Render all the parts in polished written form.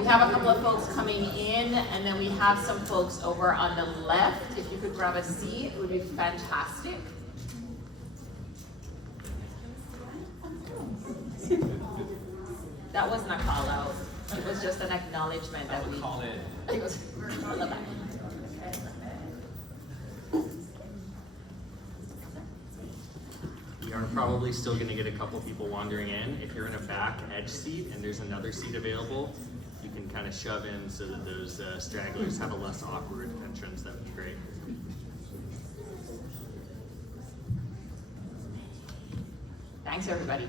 We have a couple of folks coming in, and then we have some folks over on the left. If you could grab a seat, it would be fantastic. That wasn't a call out. It was just an acknowledgement that we call it. It was on the back. We are probably still going to get a couple people wandering in. If you're in a back edge seat and there's another seat available, you can kind of shove in so that those stragglers have a less awkward entrance. That would be great. Thanks, everybody.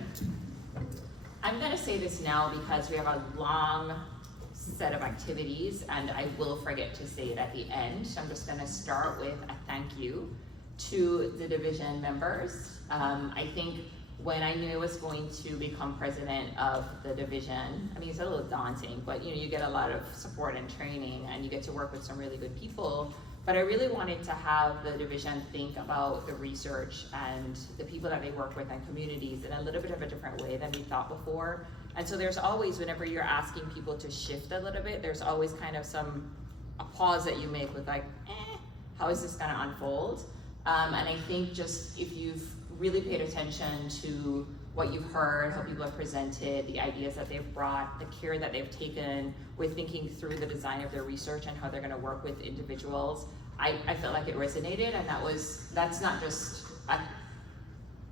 I'm going to say this now because we have a long set of activities, and I will forget to say it at the end. I'm just going to start with a thank you to the division members. I think when I knew I was going to become president of the division, I mean, it's a little daunting, but you get a lot of support and training, and you get to work with some really good people. But I really wanted to have the division think about the research and the people that they work with and communities in a little bit of a different way than we thought before. And so there's always, whenever you're asking people to shift a little bit, there's always kind of a pause that you make with like, how is this gonna unfold? And I think just if you've really paid attention to what you've heard, how people have presented, the ideas that they've brought, the care that they've taken with thinking through the design of their research and how they're gonna work with individuals, I felt like it resonated, and that's not just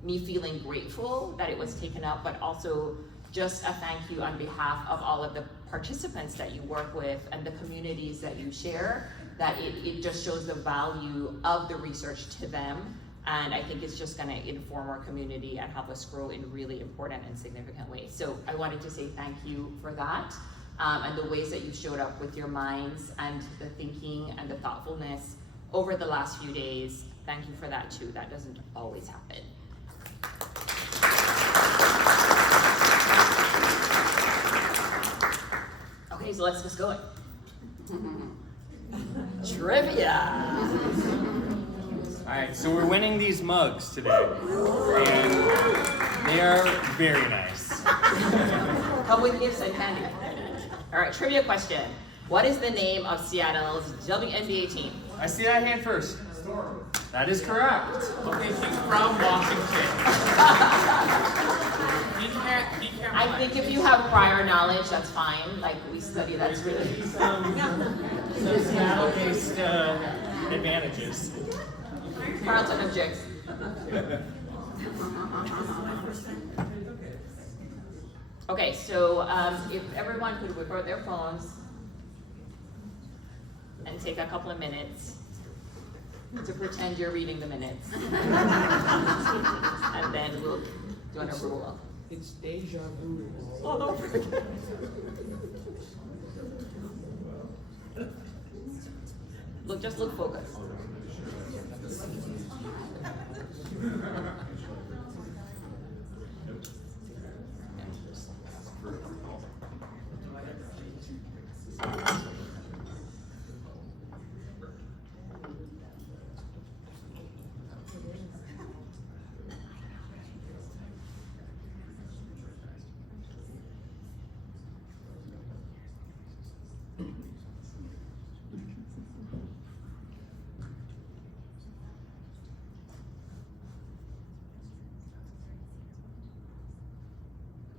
me feeling grateful that it was taken up, but also just a thank you on behalf of all of the participants that you work with and the communities that you share, that it just shows the value of the research to them. And I think it's just gonna inform our community and help us grow in really important and significant ways. So I wanted to say thank you for that, and the ways that you showed up with your minds and the thinking and the thoughtfulness over the last few days. Thank you for that too. That doesn't always happen. Okay, so let's just go. Trivia. All right, so we're winning these mugs today, and they are very nice. Come with gifts and candy. All right, trivia question. What is the name of Seattle's WNBA team? I see that hand first. That is correct. Okay, she's from Washington. I think if you have prior knowledge, that's fine. Like we study, that's really Some Seattle-based advantages. Carlton objects. Okay, so if everyone could whip out their phones and take a couple of minutes to pretend you're reading the minutes. And then we'll do an approval. It's deja vu. Oh, don't forget. Just look focused.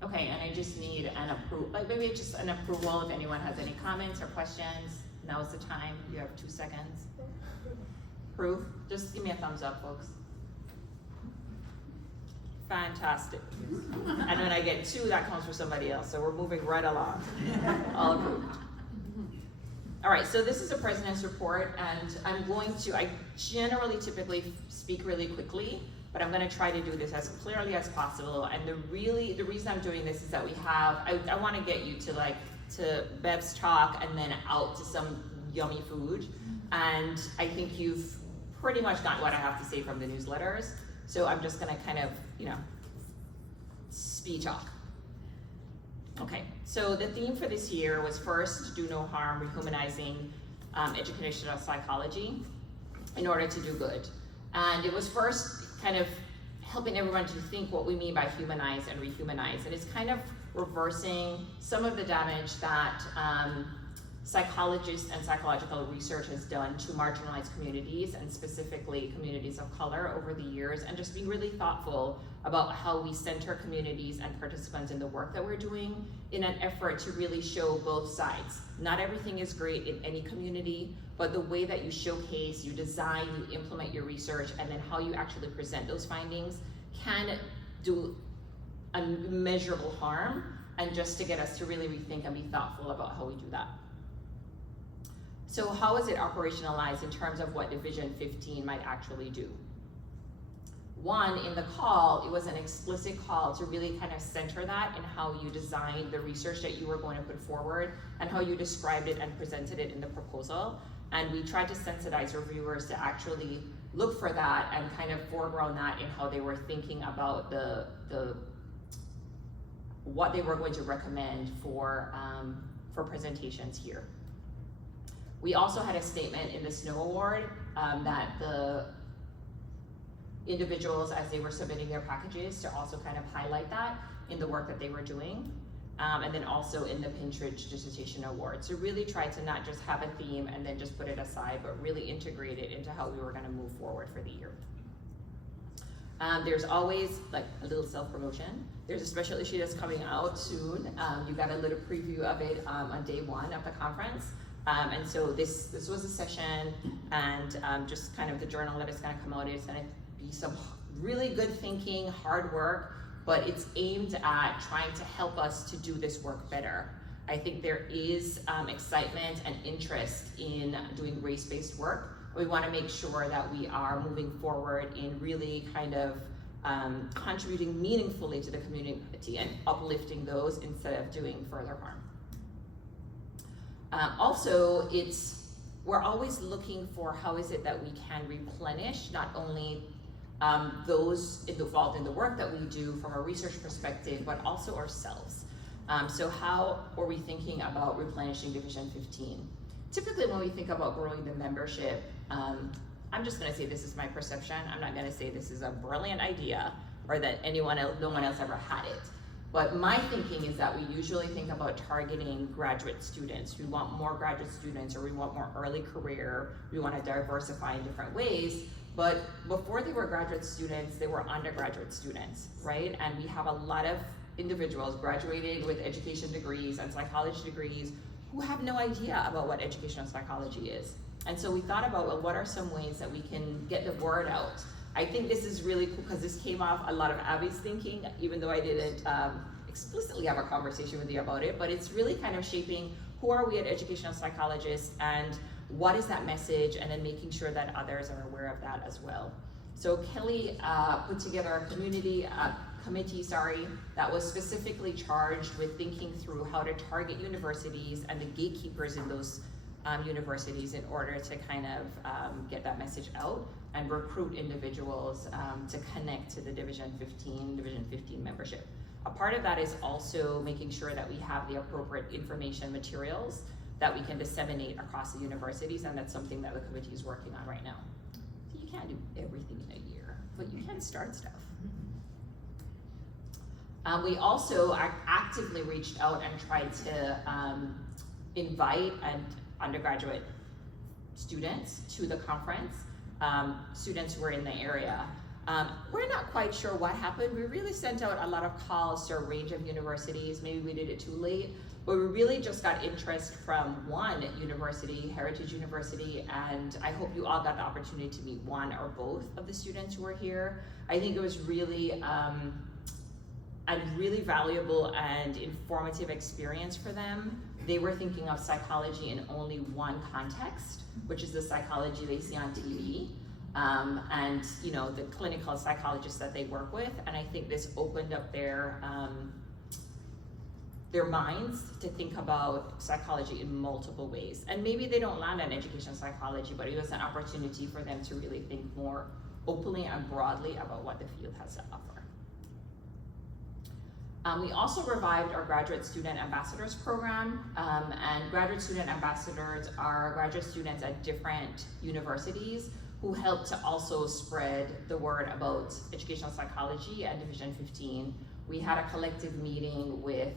Okay, and I just need an approval, like maybe just an approval if anyone has any comments or questions. Now's the time, you have 2 seconds. Approve, just give me a thumbs up, folks. Fantastic. And when I get 2, that comes for somebody else, so we're moving right along. All approved. All right, so this is a president's report, and I generally typically speak really quickly, but I'm gonna try to do this as clearly as possible. And the reason I'm doing this is that I wanna get you to Bev's talk and then out to some yummy food. And I think you've pretty much got what I have to say from the newsletters. So I'm just gonna kind of, speed talk. Okay, so the theme for this year was first, do no harm, rehumanizing educational psychology in order to do good. And it was first kind of helping everyone to think what we mean by humanize and rehumanize. And it's kind of reversing some of the damage that psychologists and psychological research has done to marginalized communities, and specifically communities of color over the years, and just being really thoughtful about how we center communities and participants in the work that we're doing in an effort to really show both sides. Not everything is great in any community, but the way that you showcase, you design, you implement your research, and then how you actually present those findings can do unmeasurable harm, and just to get us to really rethink and be thoughtful about how we do that. So how is it operationalized in terms of what Division 15 might actually do? One, in the call, it was an explicit call to really kind of center that in how you designed the research that you were going to put forward and how you described it and presented it in the proposal. And we tried to sensitize reviewers to actually look for that and kind of foreground that in how they were thinking about what they were going to recommend for presentations here. We also had a statement in the Snow Award that the individuals, as they were submitting their packages, to also kind of highlight that in the work that they were doing. And then also in the Pintridge Dissertation Award. So really try to not just have a theme and then just put it aside, but really integrate it into how we were gonna move forward for the year. There's always like a little self-promotion. There's a special issue that's coming out soon. You got a little preview of it on day one of the conference. And so this was a session, and just kind of the journal that is gonna come out is gonna be some really good thinking, hard work, but it's aimed at trying to help us to do this work better. I think there is excitement and interest in doing race-based work. We wanna make sure that we are moving forward in really kind of contributing meaningfully to the community and uplifting those instead of doing further harm. Also, we're always looking for how is it that we can replenish not only those involved in the work that we do from a research perspective, but also ourselves. So how are we thinking about replenishing Division 15? Typically when we think about growing the membership, I'm just gonna say this is my perception. I'm not gonna say this is a brilliant idea or that no one else ever had it. But my thinking is that we usually think about targeting graduate students. We want more graduate students, or we want more early career. We want to diversify in different ways. But before they were graduate students, they were undergraduate students, right? And we have a lot of individuals graduating with education degrees and psychology degrees who have no idea about what educational psychology is. And so we thought about, well, what are some ways that we can get the word out? I think this is really cool because this came off a lot of Abby's thinking, even though I didn't explicitly have a conversation with you about it, but it's really kind of shaping who are we as educational psychologists and what is that message, and then making sure that others are aware of that as well. So Kelly put together a committee that was specifically charged with thinking through how to target universities and the gatekeepers in those universities in order to kind of get that message out and recruit individuals to connect to the Division 15 membership. A part of that is also making sure that we have the appropriate information materials that we can disseminate across the universities, and that's something that the committee is working on right now. So you can't do everything in a year, but you can start stuff. We also actively reached out and tried to invite undergraduate students to the conference, students who were in the area. We're not quite sure what happened. We really sent out a lot of calls to a range of universities. Maybe we did it too late, but we really just got interest from one university, Heritage University, and I hope you all got the opportunity to meet one or both of the students who were here. I think it was really a really valuable and informative experience for them. They were thinking of psychology in only one context, which is the psychology they see on TV. And the clinical psychologists that they work with, and I think this opened up their minds to think about psychology in multiple ways. And maybe they don't land on education psychology, but it was an opportunity for them to really think more openly and broadly about what the field has to offer. We also revived our graduate student ambassadors program, and graduate student ambassadors are graduate students at different universities who help to also spread the word about educational psychology at Division 15. we had a collective meeting with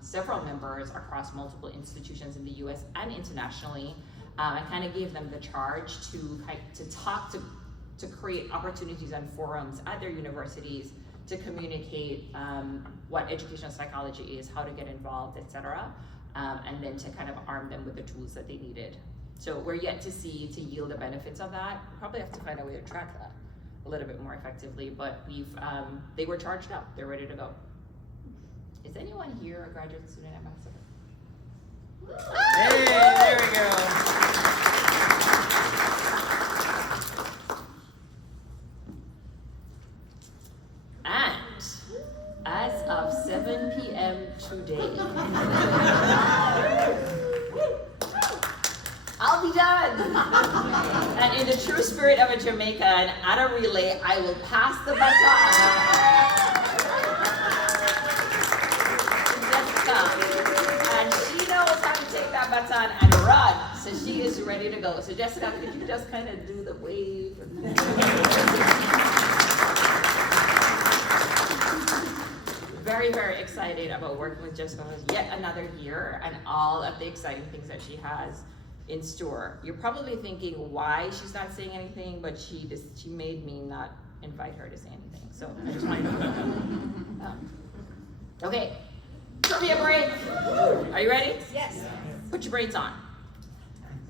several members across multiple institutions in the US and internationally, and kind of gave them the charge to talk to create opportunities and forums at their universities to communicate what educational psychology is, how to get involved, etc., and then to kind of arm them with the tools that they needed. So we're yet to yield the benefits of that. We probably have to find a way to track that a little bit more effectively, but they were charged up, they're ready to go. Is anyone here a graduate student ambassador? Hey, there we go. And as of 7 p.m. today, I'll be done. And in the true spirit of a Jamaican, at a relay, I will pass the baton to Jessica. And she knows how to take that baton and run. So she is ready to go. So Jessica, could you just kind of do the wave? Very, very excited about working with Jessica yet another year and all of the exciting things that she has in store. You're probably thinking why she's not saying anything, but she made me not invite her to say anything. So I just wanted to okay, trivia break. Are you ready? Yes. Put your braids on.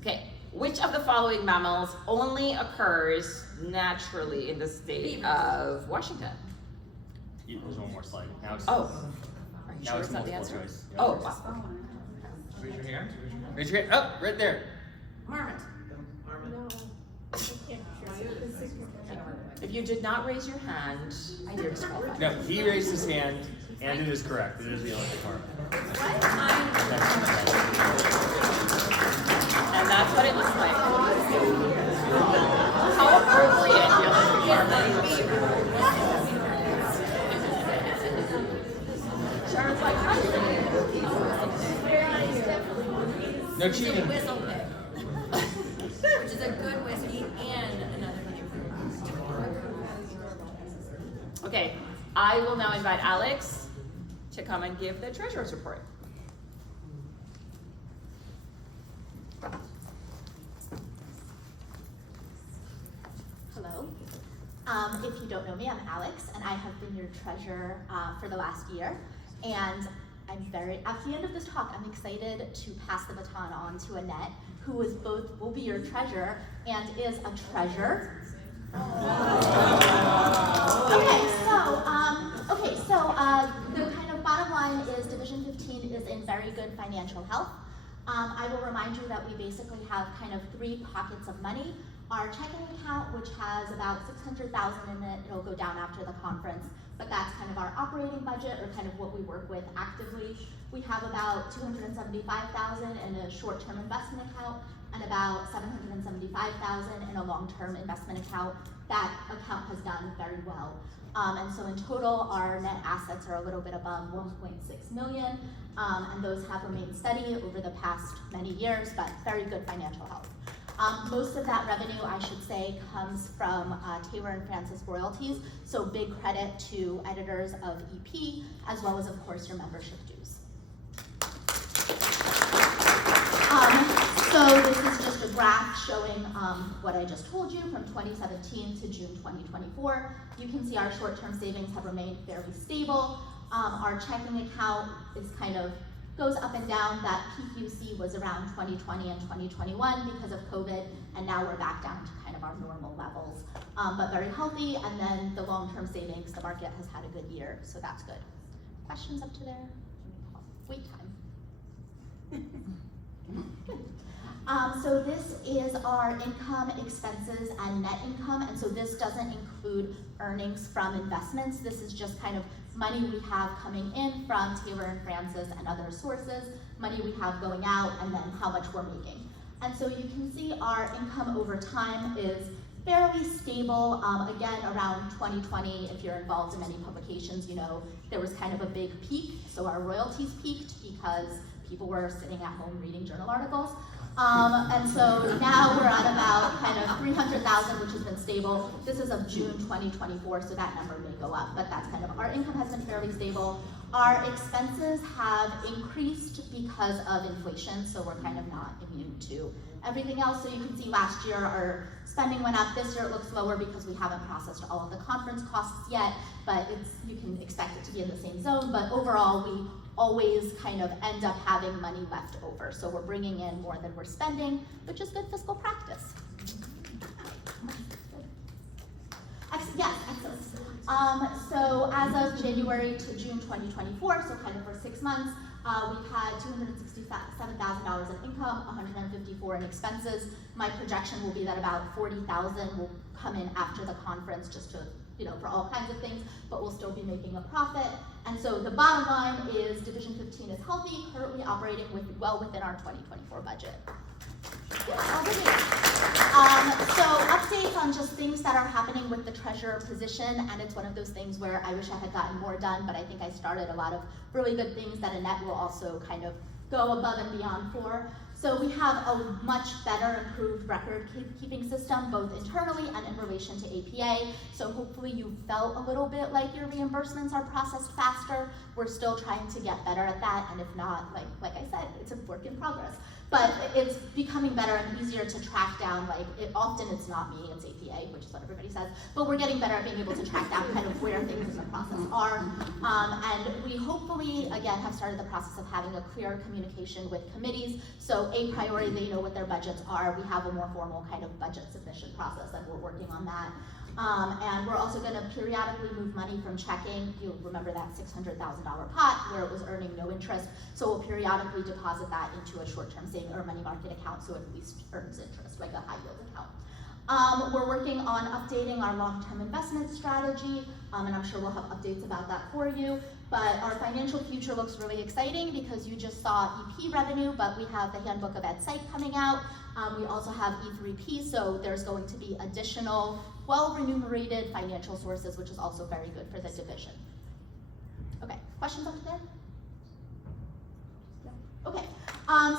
Okay, which of the following mammals only occurs naturally in the state of Washington? There's one more slide. Now it's, Oh, are you now sure it's it's not the multiple answer? choice. Oh, wow. Raise your hand. Raise your hand. Oh, right there. Marmot. Marmot. If you did not raise your hand, you're disqualified. No, he raised his hand, and it is correct. It is the Olympic marmot. And that's what it looks like. How appropriate the Olympic marmot. Sharon's like, how do you No cheating. Whistle pick. Which is a good whiskey and another name for Okay, I will now invite Alex to come and give the treasurer's report. Hello. If you don't know me, I'm Alex, and I have been your treasurer for the last year. And at the end of this talk, I'm excited to pass the baton on to Annette, who will be your treasurer and is a treasure. Okay, so the kind of bottom line is Division 15 is in very good financial health. I will remind you that we basically have kind of 3 pockets of money. Our checking account, which has about $600,000 in it, it'll go down after the conference, but that's kind of our operating budget or kind of what we work with actively. We have about $275,000 in a short-term investment account and about $775,000 in a long-term investment account. That account has done very well. And so in total, our net assets are a little bit above 1.6 million, and those have remained steady over the past many years, but very good financial health. Most of that revenue, I should say, comes from Taylor and Francis royalties, so big credit to editors of EP, as well as, of course, your membership dues. So this is just a graph showing what I just told you from 2017 to June 2024. You can see our short-term savings have remained fairly stable. Our checking account is goes up and down. That peak you see was around 2020 and 2021 because of COVID, and now we're back down to kind of our normal levels, but very healthy. And then the long-term savings, the market has had a good year, so that's good. Questions up to there? Wait time. Good. So this is our income, expenses, and net income, and so this doesn't include earnings from investments. This is just kind of money we have coming in from Taylor and Francis and other sources, money we have going out, and then how much we're making. And so you can see our income over time is fairly stable. Again, around 2020, if you're involved in any publications, you know there was kind of a big peak. So our royalties peaked because people were sitting at home reading journal articles. And so now we're at about kind of 300,000, which has been stable. This is of June 2024, so that number may go up, but that's kind of, our income has been fairly stable. Our expenses have increased because of inflation, so we're kind of not immune to everything else. So you can see last year our spending went up. This year it looks lower because we haven't processed all of the conference costs yet, but you can expect it to be in the same zone. But overall, we always kind of end up having money left over. So we're bringing in more than we're spending, which is good fiscal practice. Yes, excellent. So as of January to June 2024, so kind of for 6 months, we've had $267,000 in income, $154 in expenses. My projection will be that about $40,000 will come in after the conference, just to, for all kinds of things, but we'll still be making a profit. And so the bottom line is Division 15 is healthy, currently operating well within our 2024 budget. So updates on just things that are happening with the treasurer position, and it's one of those things where I wish I had gotten more done, but I think I started a lot of really good things that Annette will also kind of go above and beyond for. So we have a much better improved record keeping system, both internally and in relation to APA. So hopefully you felt a little bit like your reimbursements are processed faster. We're still trying to get better at that, and if not, like I said, it's a work in progress. But it's becoming better and easier to track down, often it's not me, it's APA, which is what everybody says, but we're getting better at being able to track down kind of where things in the process are. And we hopefully, again, have started the process of having a clear communication with committees. So a priority, they know what their budgets are. We have a more formal kind of budget submission process, and we're working on that. And we're also going to periodically move money from checking. You'll remember that $600,000 pot where it was earning no interest. So we'll periodically deposit that into a short-term savings or money market account so it at least earns interest, like a high-yield account. We're working on updating our long-term investment strategy, and I'm sure we'll have updates about that for you. But our financial future looks really exciting because you just saw EP revenue, but we have the Handbook of Ed Psych coming out. We also have E3P, so there's going to be additional well-remunerated financial sources, which is also very good for the division. Okay, questions up to there? Yeah. Okay,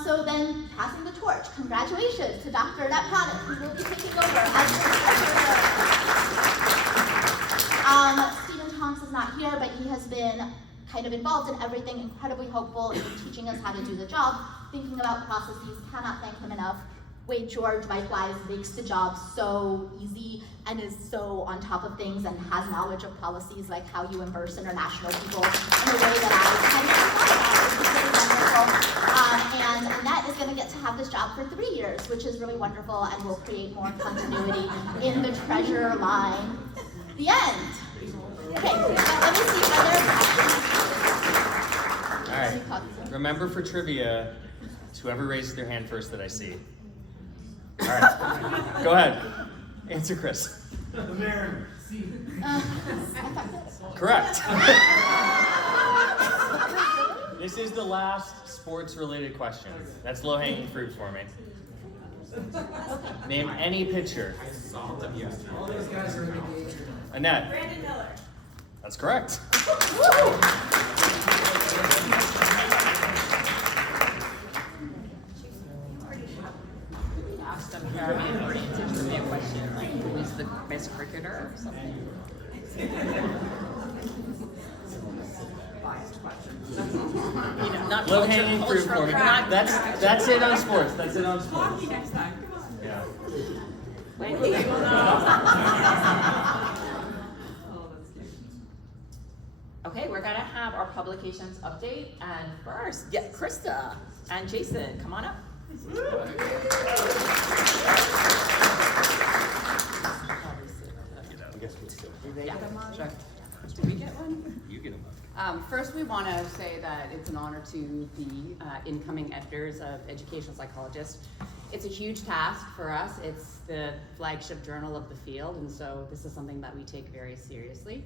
so then passing the torch. Congratulations to Dr. Annette Pradis, who will be taking over as the treasurer. Stephen Tonks is not here, but he has been kind of involved in everything, incredibly helpful in teaching us how to do the job, thinking about processes, cannot thank him enough. Wade George, likewise, makes the job so easy and is so on top of things and has knowledge of policies like how you reimburse international people in a way that I hadn't thought about, which is really wonderful. And Annette is going to get to have this job for 3 years, which is really wonderful and will create more continuity in the treasurer line. The end. Okay, let me see other questions. All right, remember for trivia, it's whoever raises their hand first that I see. All right, go ahead. Answer, Chris. The mayor. Correct. This is the last sports-related question. That's low-hanging fruit for me. Name any pitcher. I saw them yesterday. All those guys are in the game. Annette. Brandon Miller. That's correct. Ask them Caribbean oriented trivia question, like who is the best cricketer or something. Biased question. Not Low-hanging fruit for me. not- That's it on sports. That's it on sports. Hockey next time. Come on. Yeah. Wait. Oh, that's cute. Okay, we're gonna have our publications update, and first, yeah, Krista and Jason, come on up. Yeah, sure. Did we get one? You get them. First, we want to say that it's an honor to be incoming editors of Educational Psychologist. It's a huge task for us. It's the flagship journal of the field, and so this is something that we take very seriously.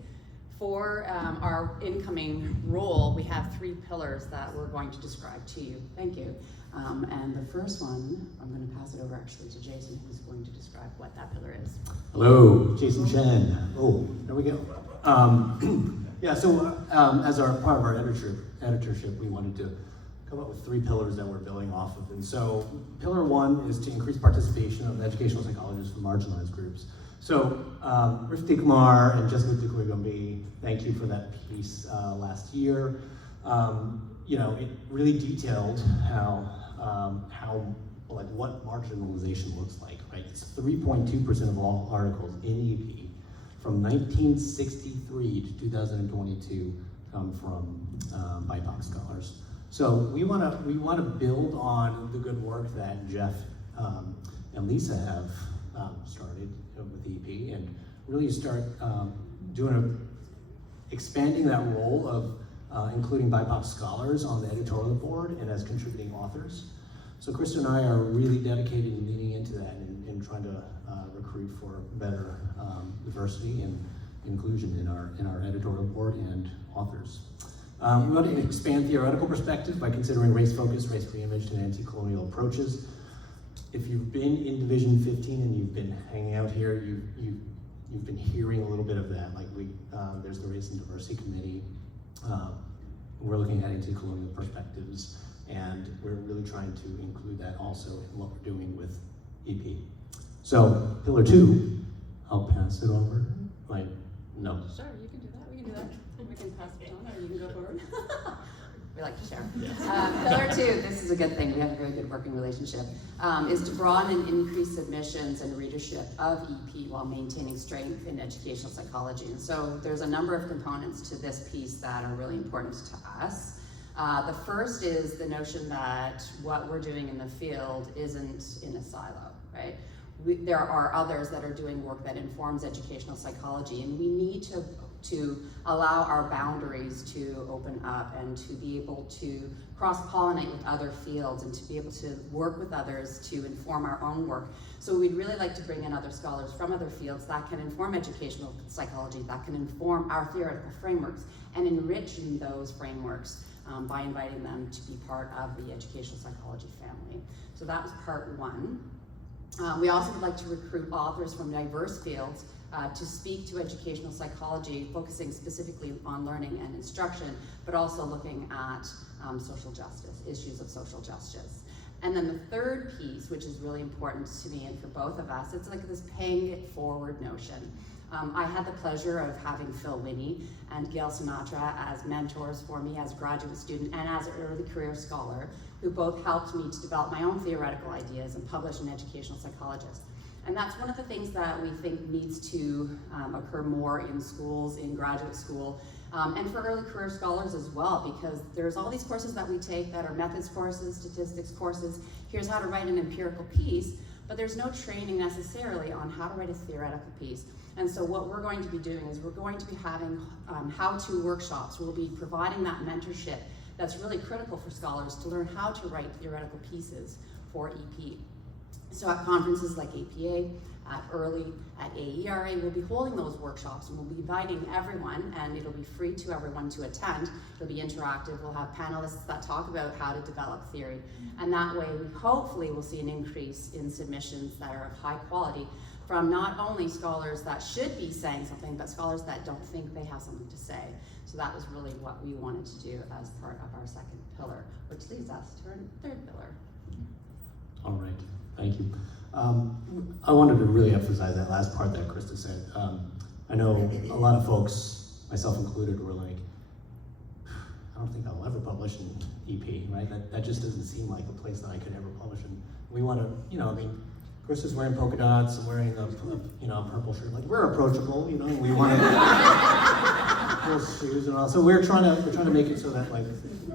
For our incoming role, we have 3 pillars that we're going to describe to you. Thank you. And the first one, I'm going to pass it over actually to Jason, who's going to describe what that pillar is. Hello, Jason Chen. Oh, there we go. Yeah, so as our part of our editorship, we wanted to come up with 3 pillars that we're building off of. And so pillar 1 is to increase participation of educational psychologists from marginalized groups. So Rifti Kumar and Jessica Dukwe-Gumbi, thank you for that piece last year. You know, it really detailed how like what marginalization looks like, right? It's 3.2% of all articles in EP from 1963 to 2022 come from BIPOC scholars. So we want to build on the good work that Jeff and Lisa have started with EP and really start expanding that role of including BIPOC scholars on the editorial board and as contributing authors. So Krista and I are really dedicated and leaning into that and trying to recruit for better diversity and inclusion in our editorial board and authors. We want to expand theoretical perspectives by considering race-focused, race-reimaged, and anti-colonial approaches. If you've been in Division 15 and you've been hanging out here, you've been hearing a little bit of that. Like there's the Race and Diversity Committee. We're looking at anti-colonial perspectives, and we're really trying to include that also in what we're doing with EP. So, pillar 2, I'll pass it over. No. Sure, you can do that. We can do that. We can pass it on, or you can go forward. We like to share. Pillar 2, this is a good thing. We have a very good working relationship, is to broaden and increase submissions and readership of EP while maintaining strength in educational psychology. And so there's a number of components to this piece that are really important to us. The first is the notion that what we're doing in the field isn't in a silo, right? There are others that are doing work that informs educational psychology, and we need to allow our boundaries to open up and to be able to cross-pollinate with other fields and to be able to work with others to inform our own work. So we'd really like to bring in other scholars from other fields that can inform educational psychology, that can inform our theoretical frameworks, and enriching those frameworks by inviting them to be part of the educational psychology family. So that was part 1. We also would like to recruit authors from diverse fields to speak to educational psychology, focusing specifically on learning and instruction, but also looking at social justice, issues of social justice. And then the third piece, which is really important to me and for both of us, it's like this paying it forward notion. I had the pleasure of having Phil Winnie and Gail Sinatra as mentors for me as a graduate student and as an early career scholar, who both helped me to develop my own theoretical ideas and publish in Educational Psychologist. And that's one of the things that we think needs to occur more in schools, in graduate school, and for early career scholars as well, because there's all these courses that we take that are methods courses, statistics courses, here's how to write an empirical piece, but there's no training necessarily on how to write a theoretical piece. And so what we're going to be doing is we're going to be having how-to workshops. We'll be providing that mentorship that's really critical for scholars to learn how to write theoretical pieces for EP. So at conferences like APA, at Early, at AERA, we'll be holding those workshops and we'll be inviting everyone, and it'll be free to everyone to attend. It'll be interactive. We'll have panelists that talk about how to develop theory. And that way, we hopefully will see an increase in submissions that are of high quality from not only scholars that should be saying something, but scholars that don't think they have something to say. So that was really what we wanted to do as part of our second pillar, which leads us to our third pillar. All right, thank you. I wanted to really emphasize that last part that Krista said. I know a lot of folks, myself included, were like, I don't think I'll ever publish in EP, right? That just doesn't seem like a place that I could ever publish in. We want to, I mean, Krista's wearing polka dots and wearing a purple shirt. Like, we're approachable, and we want to those shoes and all. So we're trying to make it so that, like,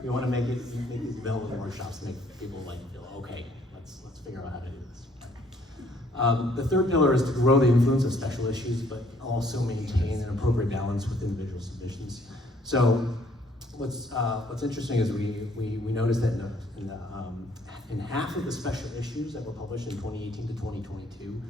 we want to make these development workshops to make people like feel okay. Let's figure out how to do this. The third pillar is to grow the influence of special issues, but also maintain an appropriate balance with individual submissions. So what's interesting is we noticed that in half of the special issues that were published in 2018 to 2022,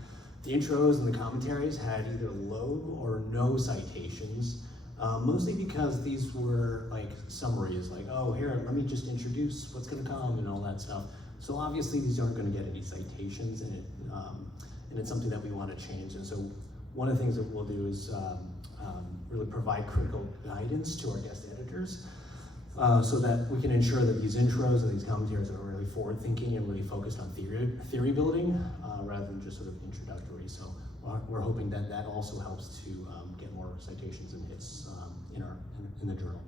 the intros and the commentaries had either low or no citations, mostly because these were like summaries, like, oh, here, let me just introduce what's gonna come and all that stuff. So obviously these aren't gonna get any citations, and it's something that we wanna change. And so one of the things that we'll do is really provide critical guidance to our guest editors. so that we can ensure that these intros and these commentaries are really forward-thinking and really focused on theory building rather than just sort of introductory. So we're hoping that that also helps to get more citations and hits in the journal.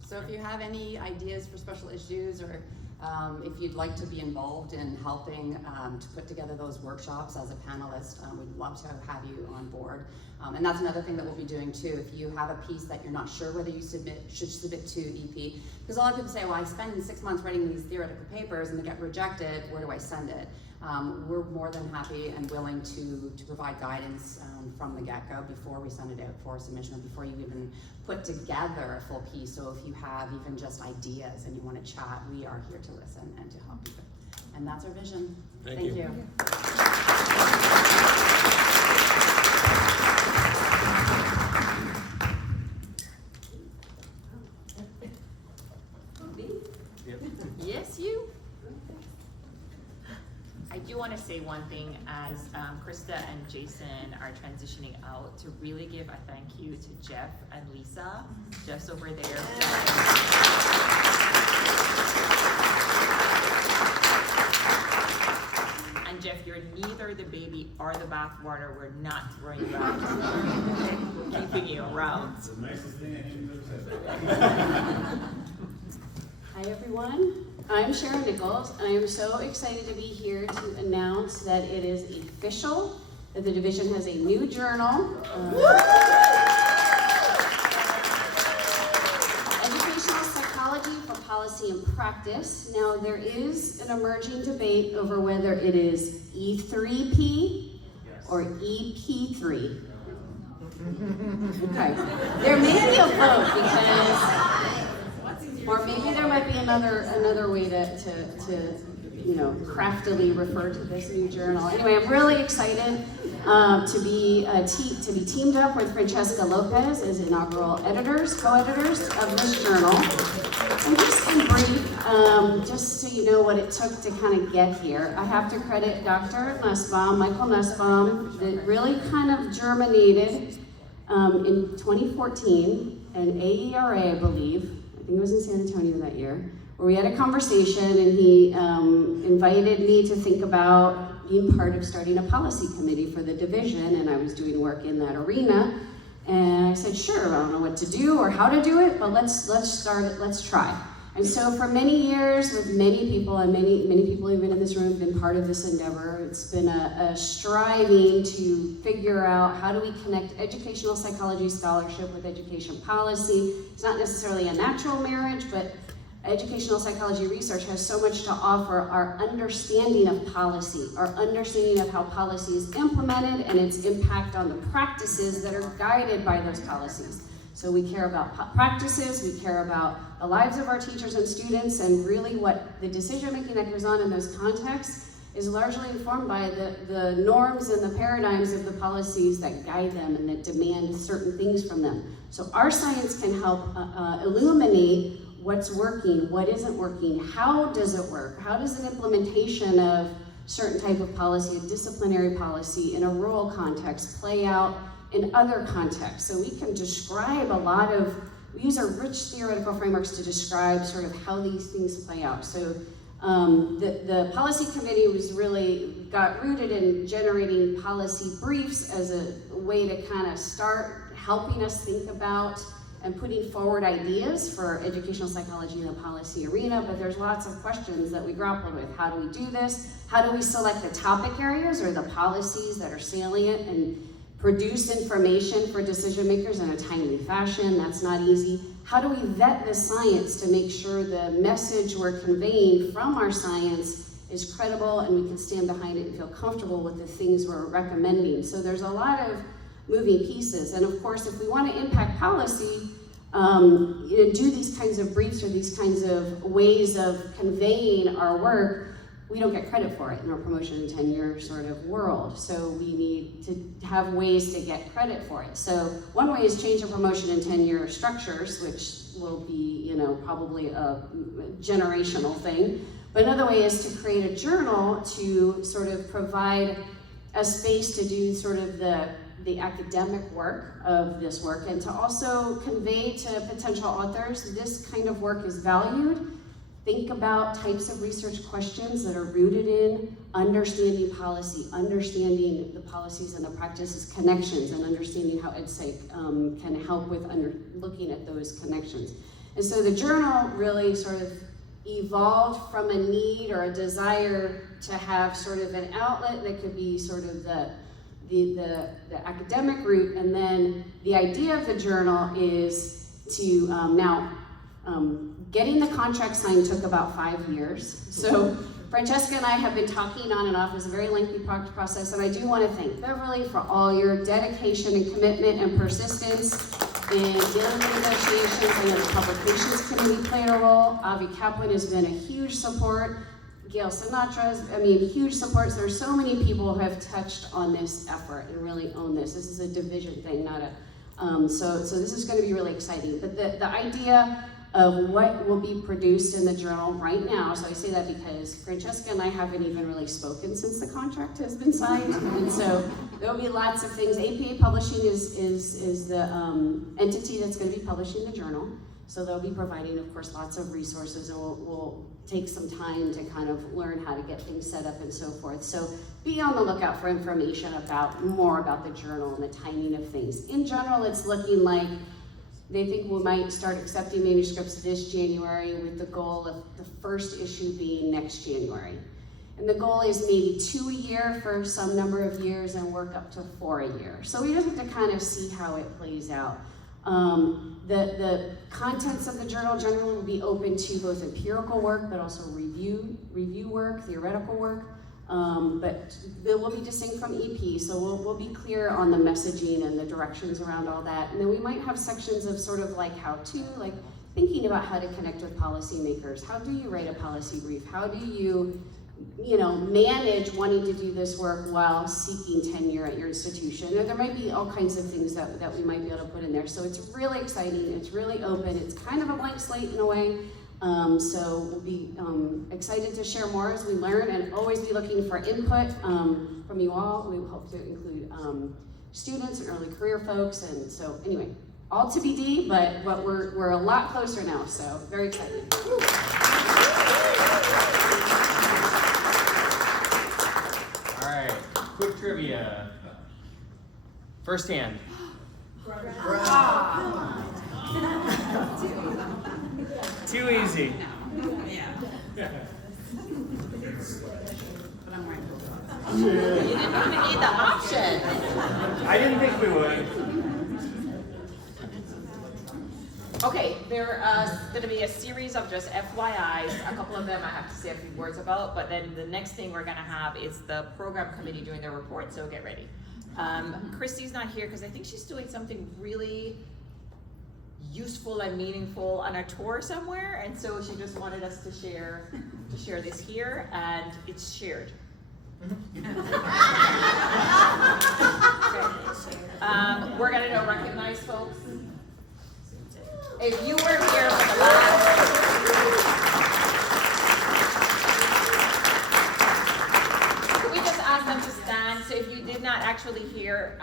So if you have any ideas for special issues, or if you'd like to be involved in helping to put together those workshops as a panelist, we'd love to have you on board. And that's another thing that we'll be doing too. If you have a piece that you're not sure whether you should submit to EP, because a lot of people say, well, I spend 6 months writing these theoretical papers and they get rejected, where do I send it? We're more than happy and willing to provide guidance from the get-go before we send it out for submission, or before you even put together a full piece. So if you have even just ideas and you want to chat, we are here to listen and to help you. And that's our vision. Thank you. Yes, you? I do want to say one thing as Krista and Jason are transitioning out, to really give a thank you to Jeff and Lisa. Jeff's over there. And Jeff, you're neither the baby or the bathwater. We're not throwing you out. We're keeping you around. It's the nicest thing I can do. Hi everyone, I'm Sharon Nichols, and I am so excited to be here to announce that it is official, that the division has a new journal. Educational Psychology for Policy and Practice. Now there is an emerging debate over whether it is E3P or EP3. Okay, there may be a vote because, or maybe there might be another way to craftily refer to this new journal. Anyway, I'm really excited to be teamed up with Francesca Lopez as inaugural co-editors of this journal. And just in brief, just so you know what it took to kind of get here, I have to credit Dr. Nussbaum, Michael Nussbaum, that really kind of germinated in 2014, an AERA, I believe. I think it was in San Antonio that year, where we had a conversation, and he invited me to think about being part of starting a policy committee for the division, and I was doing work in that arena. And I said, sure, I don't know what to do or how to do it, but let's start it, let's try. And so for many years, with many people, and many people even in this room have been part of this endeavor, it's been a striving to figure out how do we connect educational psychology scholarship with education policy. It's not necessarily a natural marriage, but educational psychology research has so much to offer our understanding of policy, our understanding of how policy is implemented and its impact on the practices that are guided by those policies. So we care about practices, we care about the lives of our teachers and students, and really what the decision-making that goes on in those contexts is largely informed by the norms and the paradigms of the policies that guide them and that demand certain things from them. So our science can help illuminate what's working, what isn't working, how does it work, how does an implementation of certain type of policy, a disciplinary policy in a rural context play out in other contexts. So we can describe we use our rich theoretical frameworks to describe sort of how these things play out. So the policy committee got rooted in generating policy briefs as a way to kind of start helping us think about and putting forward ideas for educational psychology in the policy arena, but there's lots of questions that we grapple with. How do we do this? How do we select the topic areas or the policies that are salient and produce information for decision makers in a timely fashion? That's not easy. How do we vet the science to make sure the message we're conveying from our science is credible and we can stand behind it and feel comfortable with the things we're recommending? So there's a lot of moving pieces. And of course, if we want to impact policy, do these kinds of briefs or these kinds of ways of conveying our work, we don't get credit for it in our promotion in tenure sort of world. So we need to have ways to get credit for it. So one way is change the promotion and tenure structures, which will be, probably a generational thing. But another way is to create a journal to sort of provide a space to do sort of the the academic work of this work, and to also convey to potential authors this kind of work is valued. Think about types of research questions that are rooted in understanding policy, understanding the policies and the practices connections, and understanding how EdPsych can help with looking at those connections. And so the journal really sort of evolved from a need or a desire to have sort of an outlet that could be sort of the academic route, and then the idea of the journal is to getting the contract signed took about 5 years. So Francesca and I have been talking on and off. It was a very lengthy process, and I do want to thank Beverly for all your dedication and commitment and persistence in dealing with negotiations. I know the Publications Committee played a role. Avi Kaplan has been a huge support. Gail Sinatra's, huge support. So there's so many people who have touched on this effort and really own this. This is a division thing, not a, so this is going to be really exciting. But the idea of what will be produced in the journal right now, so I say that because Francesca and I haven't even really spoken since the contract has been signed, and so there will be lots of things. APA Publishing is the entity that's going to be publishing the journal, so they'll be providing, of course, lots of resources, and we'll take some time to kind of learn how to get things set up and so forth. So be on the lookout for information more about the journal and the timing of things. In general, it's looking like they think we might start accepting manuscripts this January, with the goal of the first issue being next January. And the goal is maybe 2 a year for some number of years and work up to 4 a year. So we just have to kind of see how it plays out. The contents of the journal generally will be open to both empirical work, but also review work, theoretical work. But they will be distinct from EP, so we'll be clear on the messaging and the directions around all that. And then we might have sections of sort of like how to, like thinking about how to connect with policymakers. How do you write a policy brief? How do you manage wanting to do this work while seeking tenure at your institution? And there might be all kinds of things that we might be able to put in there. So it's really exciting, it's really open, it's kind of a blank slate in a way. So we'll be excited to share more as we learn, and always be looking for input from you all. We hope to include students and early career folks, and so anyway, all to be but we're a lot closer now, so very excited. All right, quick trivia. First hand. Too easy. You didn't even need the option. I didn't think we would. Okay, there's going to be a series of just FYIs. A couple of them I have to say a few words about, but then the next thing we're going to have is the program committee doing their report, so get ready. Christy's not here because I think she's doing something really useful and meaningful on a tour somewhere, and so she just wanted us to share this here, and it's shared. Okay. We're going to recognize folks. If you were here for the last, can we just ask them to stand? So if you did not actually hear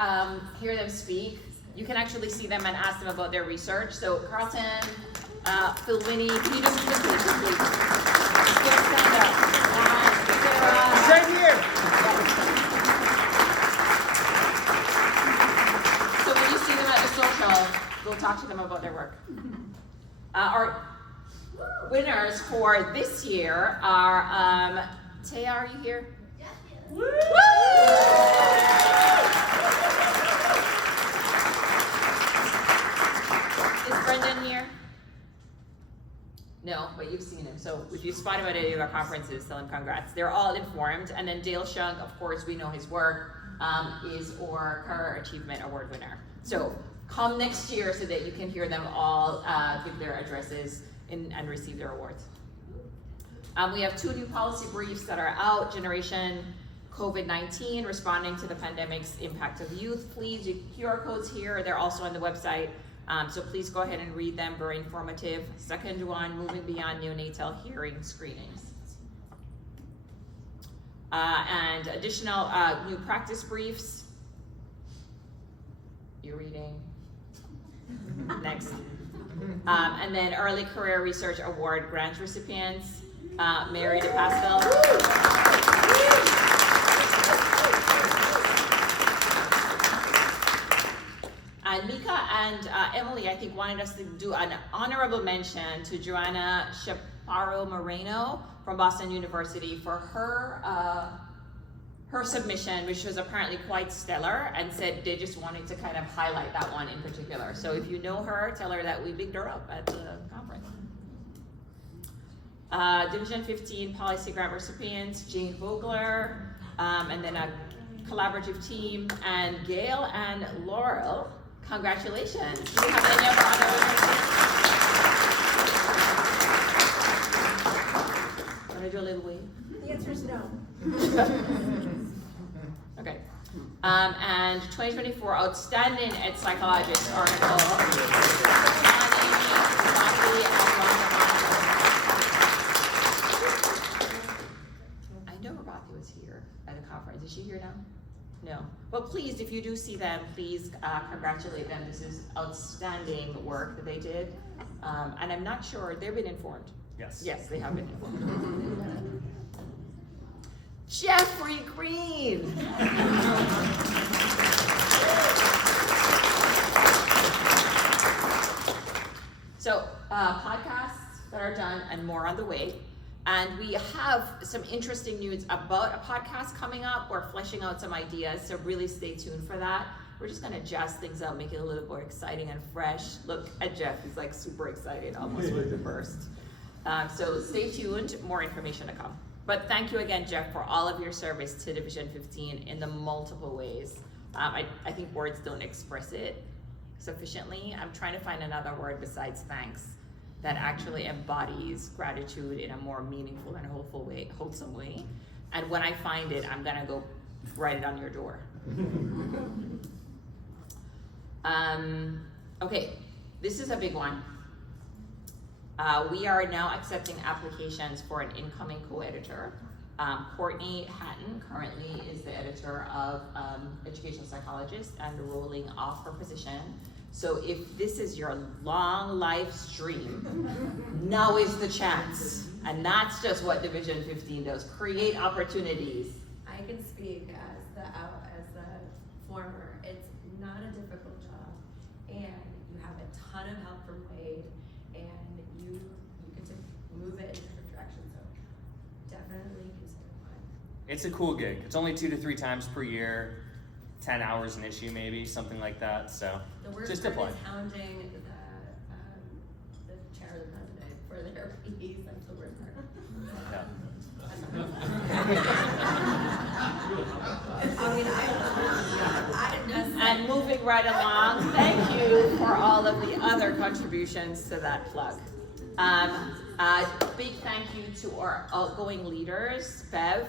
them speak, you can actually see them and ask them about their research. So Carlton, Phil Winnie, can you just please? Just stand up. It's right here. So when you see them at the social, we'll talk to them about their work. Our winners for this year are, Taya, are you here? Yes. Woo! Is Brendan here? No, but you've seen him. So if you spot him at any of our conferences, tell him congrats. They're all informed. And then Dale Shunk, of course, we know his work, is our Career Achievement Award winner. So come next year so that you can hear them all give their addresses and receive their awards. We have 2 new policy briefs that are out. Generation COVID-19, responding to the pandemic's impact of youth. Please, your QR codes here, they're also on the website. So please go ahead and read them, very informative. Second one, moving beyond neonatal hearing screenings. And additional new practice briefs. you're reading. Next. And then Early Career Research Award grant recipients, Mary DePascal. And Mika and Emily, I think, wanted us to do an honorable mention to Joanna Chaparro Moreno from Boston University for her her submission, which was apparently quite stellar, and said they just wanted to kind of highlight that one in particular. So if you know her, tell her that we bigged her up at the conference. Division 15 policy grant recipients, Jane Vogler, and then a collaborative team, and Gail and Laurel. Congratulations. Do you have any other honorable mentions? Want to do a little wave? The answer is no. Okay. And 2024 Outstanding Ed Psychologist article. I know Rabathi was here at the conference. Is she here now? No. But please, if you do see them, please congratulate them. This is outstanding work that they did. And I'm not sure, they've been informed. Yes. Yes, they have been informed. Jeffrey Green. So, podcasts that are done and more on the way. And we have some interesting news about a podcast coming up. We're fleshing out some ideas, so really stay tuned for that. We're just gonna jazz things up, make it a little more exciting and fresh. Look at Jeff, he's like super excited, almost ready to burst. So stay tuned, more information to come. But thank you again, Jeff, for all of your service to Division 15 in the multiple ways. I think words don't express it sufficiently. I'm trying to find another word besides thanks that actually embodies gratitude in a more meaningful and wholesome way. And when I find it, I'm gonna go write it on your door. Okay, this is a big one. We are now accepting applications for an incoming co-editor. Courtney Hatton currently is the editor of Educational Psychologist and rolling off her position. So if this is your long life dream, now is the chance. And that's just what Division 15 does, create opportunities. I can speak as the former. It's not a difficult job, and you have a ton of help from Wade, and you get to move it in different directions. So definitely consider it. It's a cool gig. It's only 2 to 3 times per year, 10 hours an issue maybe, something like that. So The worst just part apply. is hounding the chair of the president for their fees. That's the worst part. Yeah. I mean, I just And moving right along, thank you for all of the other contributions to that plug. Big thank you to our outgoing leaders, Bev,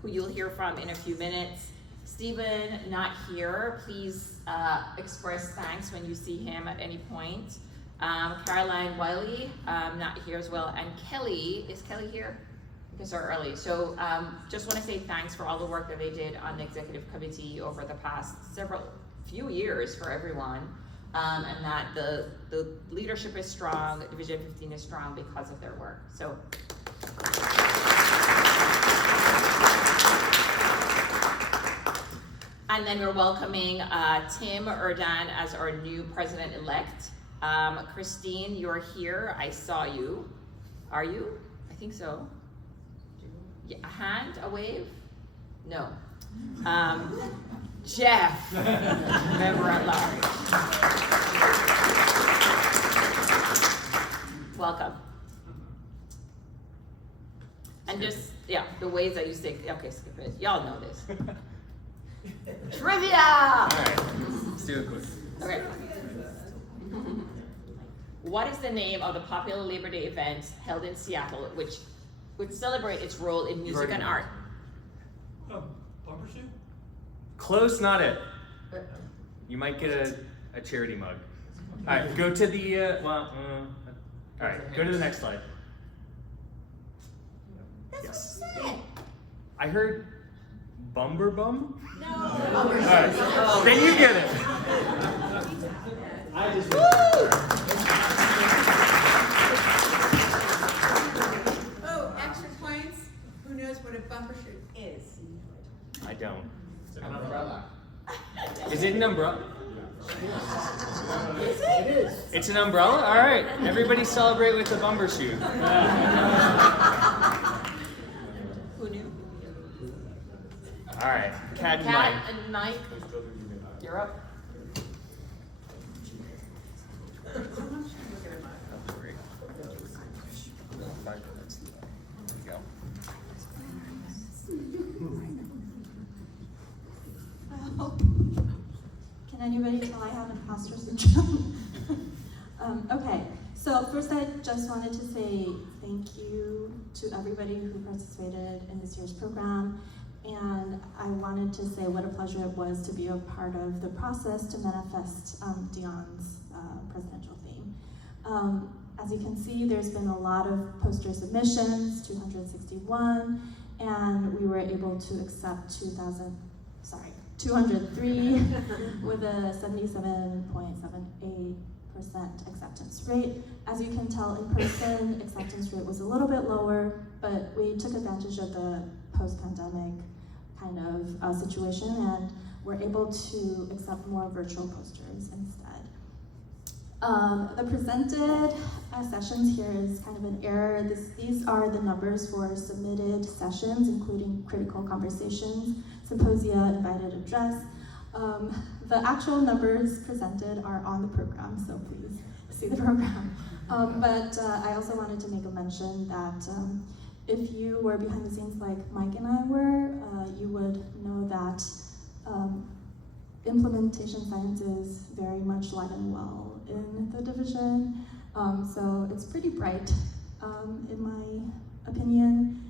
who you'll hear from in a few minutes. Stephen, not here, please express thanks when you see him at any point. Caroline Wiley, not here as well. And Kelly, is Kelly here? Because they're early. So just want to say thanks for all the work that they did on the executive committee over the past few years for everyone. And that the leadership is strong, Division 15 is strong because of their work. So. And then we're welcoming Tim Erdan as our new president-elect. Christine, you're here. I saw you. Are you? I think so. Yeah, a hand, a wave? No. Jeff, member at large. Welcome. And just, yeah, the ways that you say, okay, skip it. Y'all know this. Trivia! All right, let's do it quick. Okay. What is the name of the popular Labor Day event held in Seattle, which would celebrate its role in music and art? Bumper suit? Close, not it. You might get a charity mug. All right, go to the, all right, go to the next slide. That's Yes. what you said. I heard Bumber Bum? No. Alright, then you get it. I just. Oh, extra points. Who knows what a bumper shoot is? I don't. An umbrella. Is it an umbrella? Is it? It is. It's an umbrella? Alright, everybody celebrate with the bumbershoot. Who knew? Alright, Cat and Kat Mike. and Mike, you're up. Can anybody tell I have imposter syndrome? Okay, so first I just wanted to say thank you to everybody who participated in this year's program. And I wanted to say what a pleasure it was to be a part of the process to manifest Dion's presidential theme. As you can see, there's been a lot of poster submissions, 261, and we were able to accept 203 with a 77.78% acceptance rate. As you can tell, in person, acceptance rate was a little bit lower, but we took advantage of the post-pandemic kind of situation, and we're able to accept more virtual posters instead. The presented sessions here is kind of an error. These are the numbers for submitted sessions, including critical conversations, symposia, invited address. The actual numbers presented are on the program, so please see the program. But I also wanted to make a mention that if you were behind the scenes like Mike and I were, you would know that implementation science is very much alive and well in the division. So it's pretty bright, in my opinion,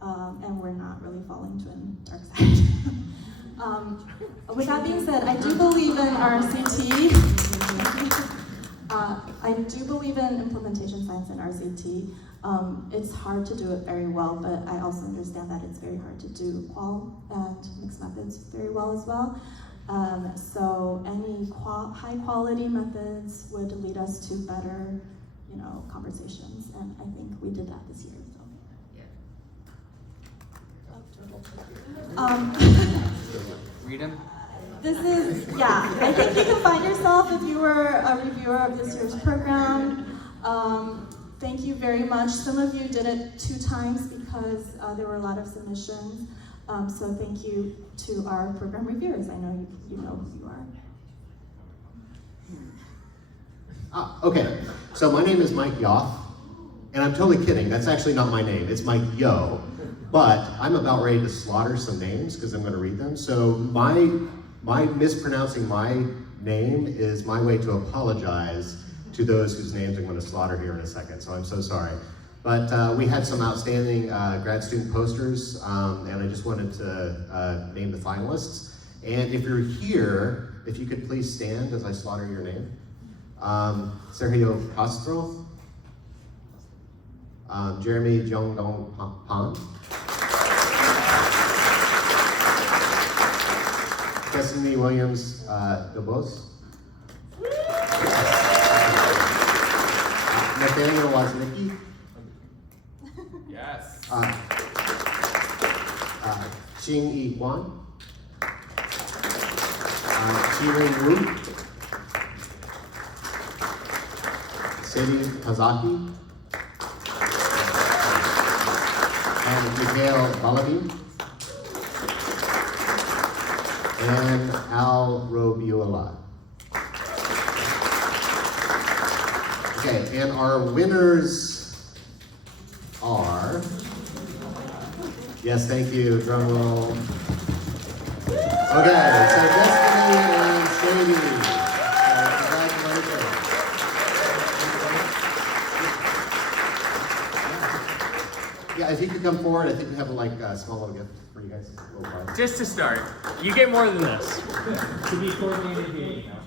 and we're not really falling to a dark side. With that being said, I do believe in RCT. I do believe in implementation science in RCT. It's hard to do it very well, but I also understand that it's very hard to do qual and mixed methods very well as well. So any high quality methods would lead us to better, conversations, and I think we did that this year. Read them. This is, I think you can find yourself if you were a reviewer of this year's program. Thank you very much. Some of you did it 2 times because there were a lot of submissions. So thank you to our program reviewers. I know you know who you are. Okay, so my name is Mike Yoff, and I'm totally kidding. That's actually not my name. It's Mike Yo. But I'm about ready to slaughter some names because I'm going to read them. So my mispronouncing my name is my way to apologize to those whose names I'm going to slaughter here in a second. So I'm so sorry. But we had some outstanding grad student posters, and I just wanted to name the finalists. And if you're here, if you could please stand as I slaughter your name. Sergio Castro, Jeremy Jongdong Pan, Destiny Williams Dobos, Nathaniel Woznicki. Yes. Xing Yi Huan, Qiling Wu, Sadie Kazaki, and Mikhail Balabi, and Al Robiola. Okay, and our winners are, yes, thank you, drum roll. Okay, so Destiny and Sadie, congratulations. Yeah, if you could come forward, I think we have a small little gift for you guys. A little prize. Just to start. You get more than this. To be coordinated via email.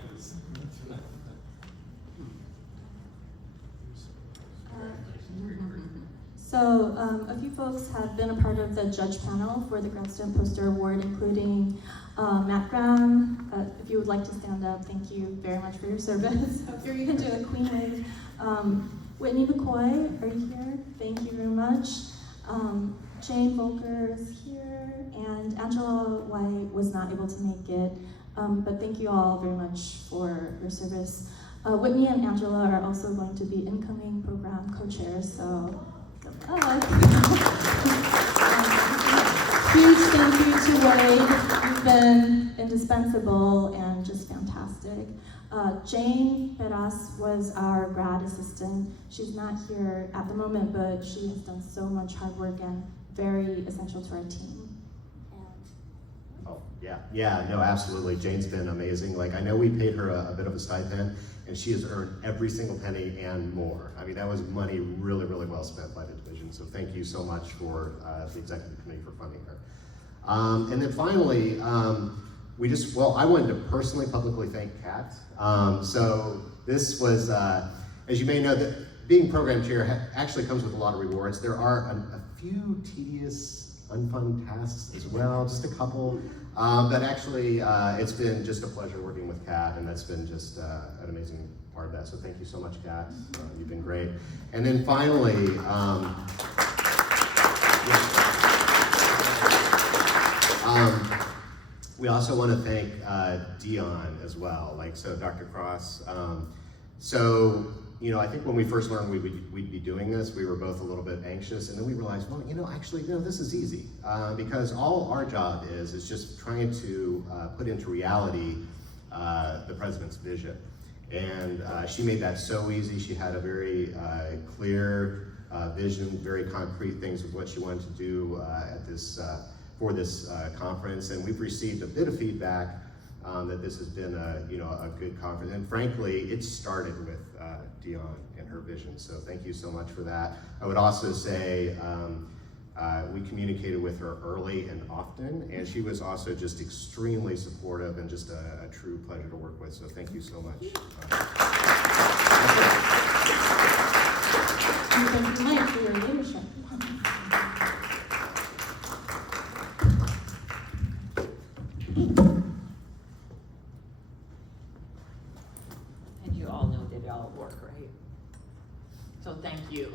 So a few folks have been a part of the judge panel for the Grad Student Poster Award, including Matt Graham. If you would like to stand up, thank you very much for your service. Here you can do a queen wave. Whitney McCoy, are you here? Thank you very much. Jane Volker is here, and Angela White was not able to make it, but thank you all very much for your service. Whitney and Angela are also going to be incoming program co-chairs, so good luck. Huge thank you to Wade. You've been indispensable and just fantastic. Jane Peras was our grad assistant. She's not here at the moment, but she has done so much hard work and very essential to our team. Oh, yeah, no, absolutely. Jane's been amazing. Like, I know we paid her a bit of a stipend, and she has earned every single penny and more. I mean, that was money really, really well spent by the division. So thank you so much for the executive committee for funding her. And then finally, I wanted to personally publicly thank Kat. So this was, as you may know, that being program chair actually comes with a lot of rewards. There are a few tedious, unfun tasks as well, just a couple. But actually, it's been just a pleasure working with Kat, and that's been just an amazing part of that. So thank you so much, Kat. You've been great. And then finally, we also want to thank Dion as well. So Dr. Cross. I think when we first learned we'd be doing this, we were both a little bit anxious, and then we realized, well, actually, no, this is easy, because all our job is just trying to put into reality the president's vision. And she made that so easy. She had a very clear vision, very concrete things of what she wanted to do for this conference, and we've received a bit of feedback that this has been a good conference, and frankly, it started with Dion and her vision, so thank you so much for that. I would also say we communicated with her early and often, and she was also just extremely supportive and just a true pleasure to work with, so thank you so much. And thank you, Mike, for your leadership. And you all know that it all work, right? So thank you.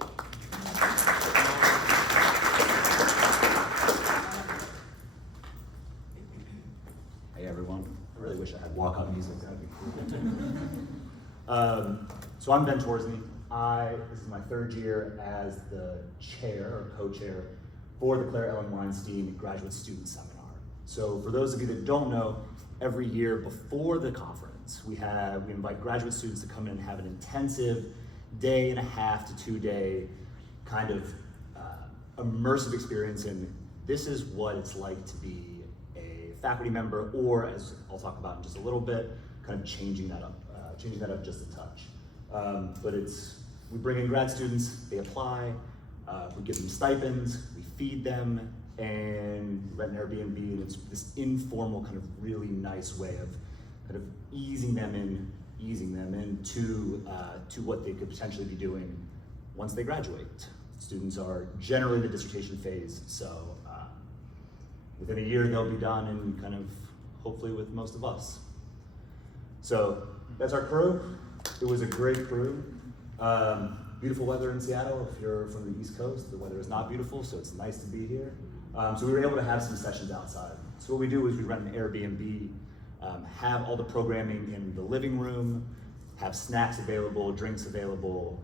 Hey everyone, I really wish I had walk-up music, that'd be cool. So I'm Ben Torsney. This is my third year as the chair or co-chair for the Claire Ellen Weinstein Graduate Student Seminar. So for those of you that don't know, every year before the conference, we invite graduate students to come in and have an intensive day and a half to 2 day kind of immersive experience in this is what it's like to be a faculty member, or as I'll talk about in just a little bit, kind of changing that up just a touch. But we bring in grad students, they apply, we give them stipends, we feed them, and rent an Airbnb, and it's this informal kind of really nice way of kind of easing them into what they could potentially be doing once they graduate. Students are generally in the dissertation phase, so within a year they'll be done and kind of hopefully with most of us. So that's our crew. It was a great crew. Beautiful weather in Seattle. If you're from the East Coast, the weather is not beautiful, so it's nice to be here. So we were able to have some sessions outside. So what we do is we rent an Airbnb, have all the programming in the living room, have snacks available, drinks available,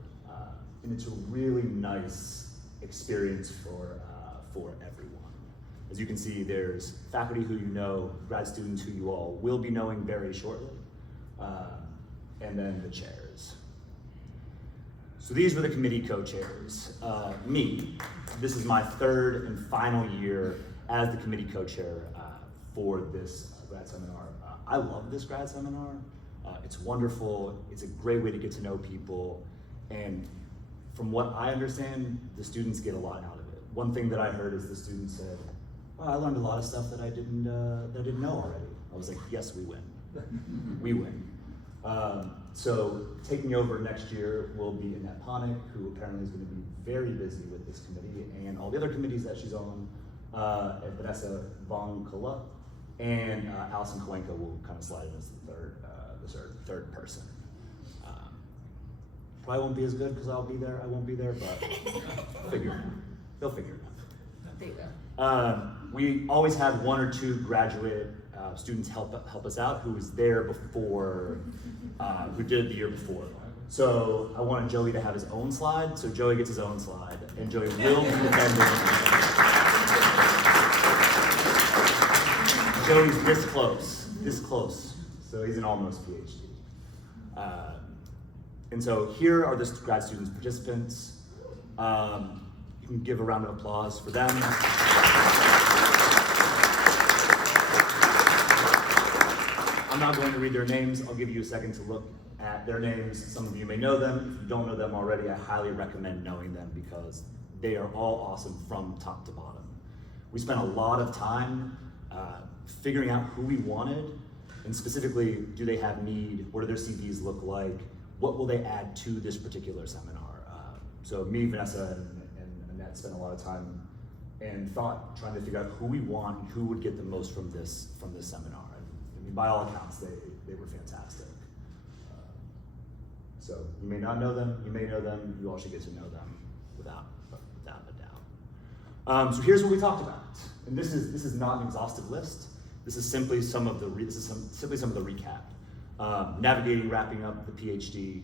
and it's a really nice experience for everyone. As you can see, there's faculty who you know, grad students who you all will be knowing very shortly, and then the chairs. So these were the committee co-chairs. Me, this is my third and final year as the committee co-chair for this grad seminar. I love this grad seminar. It's wonderful. It's a great way to get to know people. And from what I understand, the students get a lot out of it. One thing that I heard is the students said, "Well, I learned a lot of stuff that I didn't know already." I was like, yes, we win. We win. So taking over next year will be Annette Ponick, who apparently is going to be very busy with this committee and all the other committees that she's on. And Vanessa Von Kula and Allison Kowenka will kind of slide in as the third person. Probably won't be as good because I'll be there. I won't be there, but they'll figure it out. We always have one or two graduate students help us out who was there before, who did it the year before. So I wanted Joey to have his own slide, so Joey gets his own slide, and Joey will be defending. Joey's this close, so he's an almost PhD. And so here are the grad students participants. You can give a round of applause for them. I'm not going to read their names. I'll give you a second to look at their names. Some of you may know them. If you don't know them already, I highly recommend knowing them because they are all awesome from top to bottom. We spent a lot of time figuring out who we wanted, and specifically, do they have need? What do their CVs look like? What will they add to this particular seminar? So me, Vanessa, and Annette spent a lot of time and thought trying to figure out who we want and who would get the most from this seminar. I mean, by all accounts, they were fantastic. So you may not know them, you may know them, you all should get to know them without a doubt. So here's what we talked about, and this is not an exhaustive list. This is simply some of the recap. Navigating, wrapping up the PhD,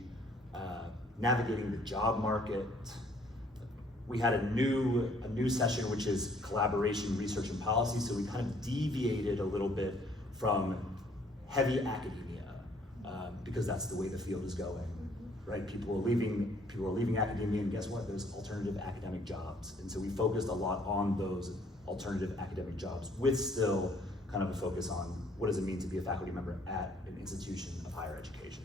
navigating the job market. We had a new session, which is collaboration, research, and policy. So we kind of deviated a little bit from heavy academia because that's the way the field is going, right? People are leaving academia, and guess what? There's alternative academic jobs, and so we focused a lot on those alternative academic jobs, with still kind of a focus on what does it mean to be a faculty member at an institution of higher education.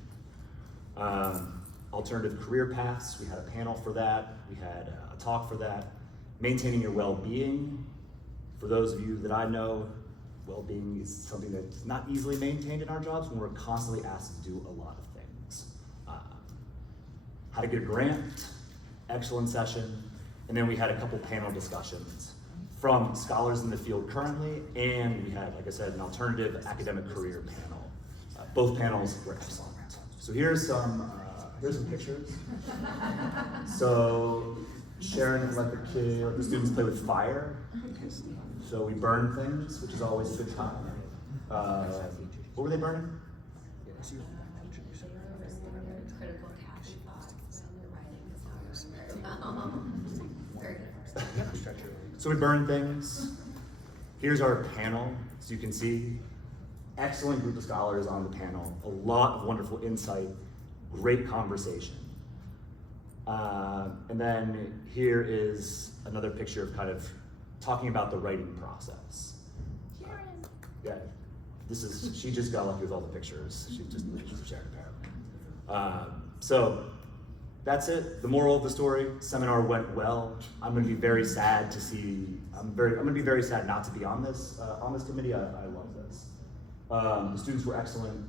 Alternative career paths, we had a panel for that, we had a talk for that. Maintaining your well-being, for those of you that I know, well-being is something that's not easily maintained in our jobs when we're constantly asked to do a lot of things. How to get a grant, excellent session, and then we had a couple panel discussions from scholars in the field currently, and we had, like I said, an alternative academic career panel. Both panels were excellent. So here's some pictures. So Sharon let the students play with fire. So we burned things, which is always a good time. What were they burning? Critical cash thoughts when they're writing this very good. So we burned things. Here's our panel, so you can see. Excellent group of scholars on the panel. A lot of wonderful insight, great conversation. And then here is another picture of kind of talking about the writing process. Yeah, she just got lucky with all the pictures. She just shared apparently. So that's it. The moral of the story: seminar went well. I'm going to be very sad to see. I'm going to be very sad not to be on this committee. I love this. The students were excellent.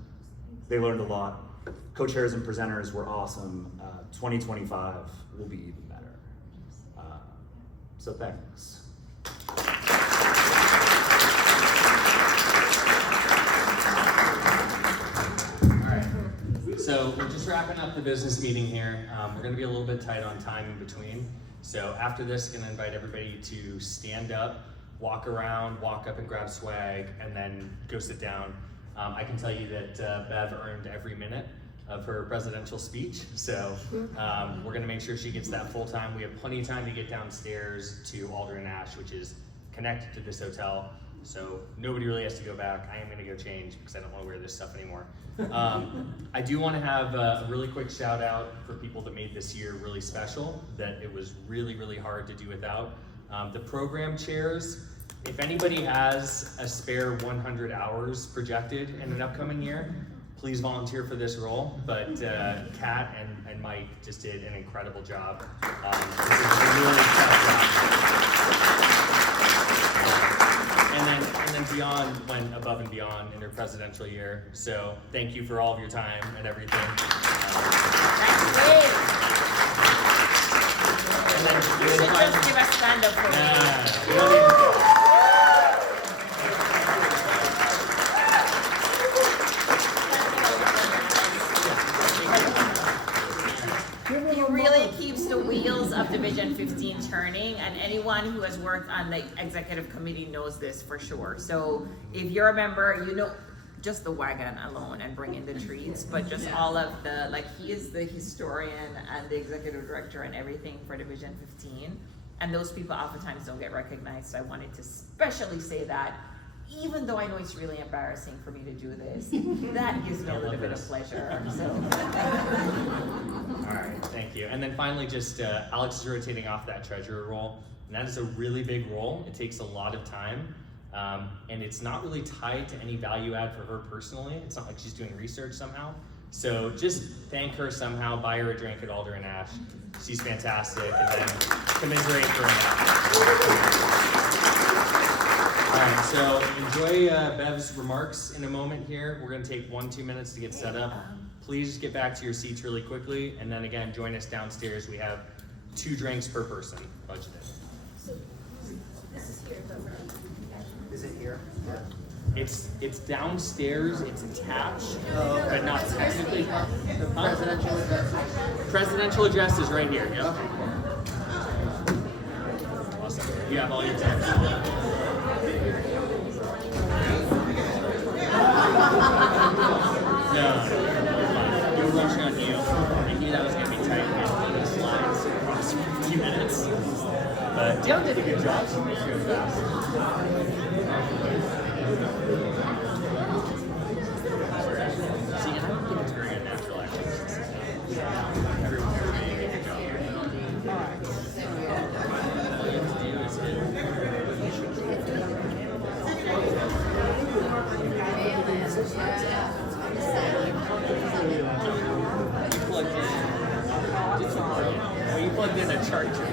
They learned a lot. Co-chairs and presenters were awesome. 2025 will be even better. So thanks. So we're just wrapping up the business meeting here. We're gonna be a little bit tight on time in between. So after this, gonna invite everybody to stand up, walk around, walk up and grab swag, and then go sit down. I can tell you that Bev earned every minute of her presidential speech. So we're gonna make sure she gets that full time. We have plenty of time to get downstairs to Alder & Ashe, which is connected to this hotel. So nobody really has to go back. I am gonna go change because I don't wanna wear this stuff anymore. I do wanna have a really quick shout out for people that made this year really special, that it was really, really hard to do without. The program chairs, if anybody has a spare 100 hours projected in an upcoming year, please volunteer for this role. But Kat and Mike just did an incredible job. This is a really tough job. And then beyond everyone went above and beyond in their presidential year. So thank you for all of your time and everything. That's great. And then You should just give a stand up for me. we don't even- He really keeps the wheels of Division 15 turning, and anyone who has worked on the executive committee knows this for sure. So if you're a member, you know just the wagon alone and bringing the treats, but just all of the, like, he is the historian and the executive director and everything for Division 15. And those people oftentimes don't get recognized. So I wanted to especially say that, even though I know it's really embarrassing for me to do this, that gives me a little bit of pleasure, so. All right, thank you. And then finally, just Alex is rotating off that treasurer role, and that is a really big role. It takes a lot of time, and it's not really tied to any value add for her personally. It's not like she's doing research somehow. So just thank her somehow, buy her a drink at Alder and Ash. She's fantastic, and then commiserate for her. All right, so enjoy Bev's remarks in a moment here. We're gonna take 1-2 minutes to get set up. Please just get back to your seats really quickly, and then again, join us downstairs. We have 2 drinks per person budgeted. So, this is here, Is it here? It's downstairs, it's attached, but not technically. Presidential address. Presidential address is right here, yep. Awesome, you have all your tips. No, you're fine. You're rushing on you. I knew that was gonna be tight in the slides across a few minutes. But Dale did a good job, so we should go fast. See, and I don't think it's very unnatural actually. Everyone did a good job. All you have to do is you plugged in. You plugged in a charger.